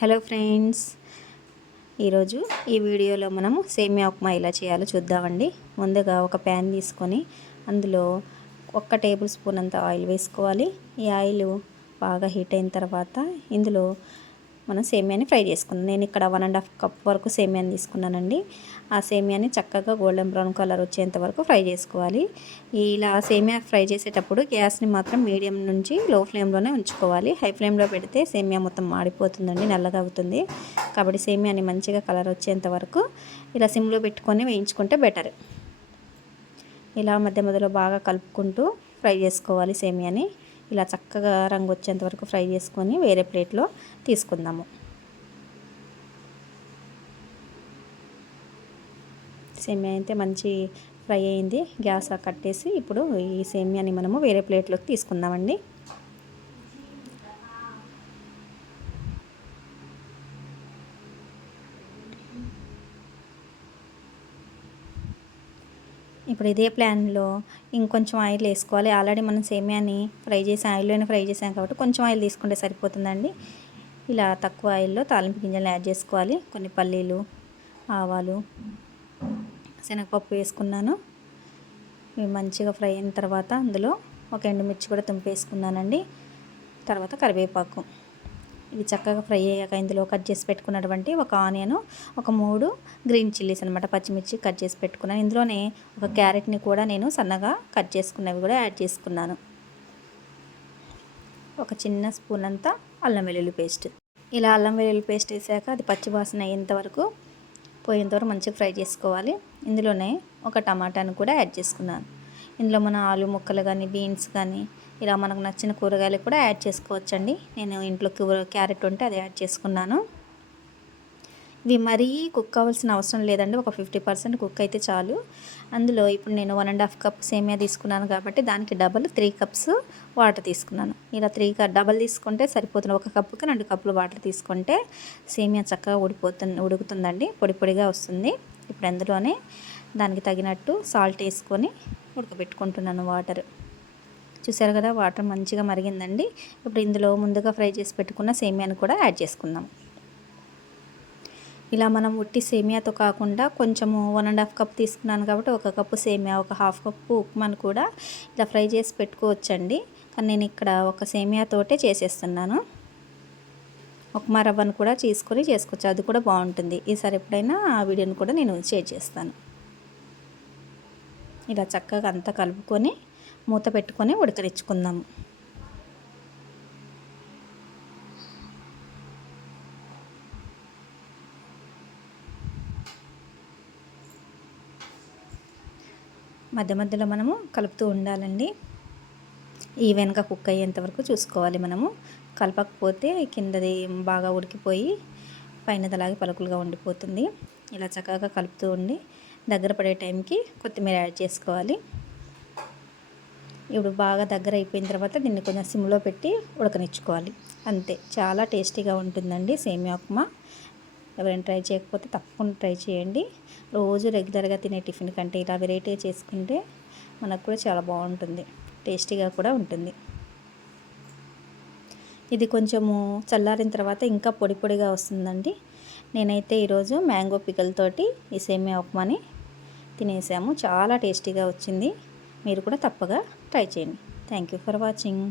Hello friends. ఈరోజు ఈ వీడియోలో మనము సేమియా ఉప్మా ఎలా చేయాలో చూద్దామండి. ముందుగా ఒక ప్యాన్ తీసుకొని అందులో ఒక్క టేబుల్ స్పూన్ అంత ఆయిల్ వేసుకోవాలి. ఈ ఆయిల్ బాగా హీట్ అయిన తర్వాత ఇందులో మనం సేమియాని ఫ్రై చేసుకుందాం. నేను ఇక్కడ వన్ అండ్ హాఫ్ కప్ వరకు సేమియాని తీసుకున్నానండి. ఆ సేమియాని చక్కగా గోల్డెన్ బ్రౌన్ కలర్ వచ్చేంత వరకు ఫ్రై చేసుకోవాలి. ఇలా సేమియా ఫ్రై చేసేటప్పుడు గ్యాస్ని మాత్రం మీడియం నుంచి లో ఫ్లేమ్లోనే ఉంచుకోవాలి. హై ఫ్లేమ్లో పెడితే సేమియా మొత్తం మాడిపోతుందండి నల్లగా అవుతుంది. కాబట్టి సేమియాని మంచిగా కలర్ వచ్చేంత వరకు ఇలా సిమ్లో పెట్టుకొని వేయించుకుంటే బెటర్. ఇలా మధ్య మధ్యలో బాగా కలుపుకుంటూ ఫ్రై చేసుకోవాలి సేమియాని. ఇలా చక్కగా రంగు వచ్చేంత వరకు ఫ్రై చేసుకొని వేరే ప్లేట్లో తీసుకుందాము. సేమియా అయితే మంచి ఫ్రై అయింది. గ్యాస్ కట్టేసి ఇప్పుడు ఈ సేమియాని మనము వేరే ప్లేట్లోకి తీసుకుందామండి. ఇప్పుడు ఇదే ప్లాన్లో ఇంకొంచెం ఆయిల్ వేసుకోవాలి. ఆల్రెడీ మనం సేమియాని ఫ్రై చేసి ఆయిల్లోనే ఫ్రై చేసాం కాబట్టి కొంచెం ఆయిల్ తీసుకుంటే సరిపోతుందండి. ఇలా తక్కువ ఆయిల్లో తాలింపు గింజలు యాడ్ చేసుకోవాలి. కొన్ని పల్లీలు ఆవాలు శనగపప్పు వేసుకున్నాను. ఇవి మంచిగా ఫ్రై అయిన తర్వాత అందులో ఒక ఎండుమిర్చి కూడా తుంపేసుకున్నానండి. తర్వాత కరివేపాకు. ఇవి చక్కగా ఫ్రై అయ్యాక ఇందులో కట్ చేసి పెట్టుకున్నటువంటి ఒక ఆనియన్ ఒక మూడు గ్రీన్ చిల్లీస్ అనమాట పచ్చిమిర్చి కట్ చేసి పెట్టుకున్నాను. ఇందులోనే ఒక క్యారెట్ని కూడా నేను సన్నగా కట్ చేసుకున్నవి కూడా యాడ్ చేసుకున్నాను. ఒక చిన్న స్పూన్ అంతా అల్లం వెల్లుల్లి పేస్ట్. ఇలా అల్లం వెల్లుల్లి పేస్ట్ వేసాక అది పచ్చి వాసన అయ్యేంతవరకు పోయేంతవరకు మంచిగా ఫ్రై చేసుకోవాలి. ఇందులోనే ఒక టమాటాను కూడా యాడ్ చేసుకున్నాను. ఇందులో మన ఆలు ముక్కలు కానీ బీన్స్ కానీ ఇలా మనకు నచ్చిన కూరగాయలు కూడా యాడ్ చేసుకోవచ్చండి. నేను ఇంట్లో క్యారెట్ ఉంటే అది యాడ్ చేసుకున్నాను. ఇవి మరీ కుక్ అవ్వాల్సిన అవసరం లేదండి. ఒక ఫిఫ్టీ పర్సెంట్ కుక్ అయితే చాలు. అందులో ఇప్పుడు నేను వన్ అండ్ హాఫ్ కప్ సేమియా తీసుకున్నాను కాబట్టి దానికి డబల్ త్రీ కప్స్ వాటర్ తీసుకున్నాను. ఇలా త్రీ డబల్ తీసుకుంటే సరిపోతుంది. ఒక కప్పుకి రెండు కప్పులు వాటర్ తీసుకుంటే సేమియా చక్కగా ఉడిపోతుంది ఉడుకుతుందండి. పొడి పొడిగా వస్తుంది. ఇప్పుడు అందులోనే దానికి తగినట్టు సాల్ట్ వేసుకొని ఉడకబెట్టుకుంటున్నాను వాటర్. చూసారు కదా వాటర్ మంచిగా మరిగిందండి. ఇప్పుడు ఇందులో ముందుగా ఫ్రై చేసి పెట్టుకున్న సేమియాను కూడా యాడ్ చేసుకుందాం. ఇలా మనం ఉట్టి సేమియాతో కాకుండా కొంచెము వన్ అండ్ హాఫ్ కప్ తీసుకున్నాను కాబట్టి ఒక కప్పు సేమియా ఒక హాఫ్ కప్పు ఉప్మాను కూడా ఇలా ఫ్రై చేసి పెట్టుకోవచ్చండి. కానీ నేను ఇక్కడ ఒక సేమియాతోటే చేసేస్తున్నాను. ఉప్మా రవ్వను కూడా తీసుకొని చేసుకోవచ్చు. అది కూడా బాగుంటుంది. ఈసారి ఎప్పుడైనా ఆ వీడియోని కూడా నేను షేర్ చేస్తాను. ఇలా చక్కగా అంతా కలుపుకొని మూత పెట్టుకొని ఉడకరించుకుందాం మధ్య మధ్యలో మనము కలుపుతూ ఉండాలండి. ఈవెన్గా కుక్ అయ్యేంత వరకు చూసుకోవాలి మనము. కలపకపోతే కిందది బాగా ఉడికిపోయి పైనదలాగే పలుకులుగా ఉండిపోతుంది. ఇలా చక్కగా కలుపుతూ ఉండి దగ్గర పడే టైంకి కొత్తిమీర యాడ్ చేసుకోవాలి. ఇప్పుడు బాగా దగ్గర అయిపోయిన తర్వాత దీన్ని కొంచెం సిమ్లో పెట్టి ఉడకనిచ్చుకోవాలి. అంతే. చాలా టేస్టీగా ఉంటుందండి సేమియా ఉప్మా. ఎవరైనా ట్రై చేయకపోతే తప్పకుండా ట్రై చేయండి. రోజు రెగ్యులర్గా తినే టిఫిన్ కంటే ఇలా వెరైటీ చేసుకుంటే మనకు కూడా చాలా బాగుంటుంది. టేస్టీగా కూడా ఉంటుంది. ఇది కొంచెము చల్లారిన తర్వాత ఇంకా పొడి పొడిగా వస్తుందండి. నేనైతే ఈరోజు మ్యాంగో పికల్తోటి ఈ సేమియా ఉప్మాని తినేసాము. చాలా టేస్టీగా వచ్చింది. మీరు కూడా తప్పగా ట్రై చేయండి. Thank you for watching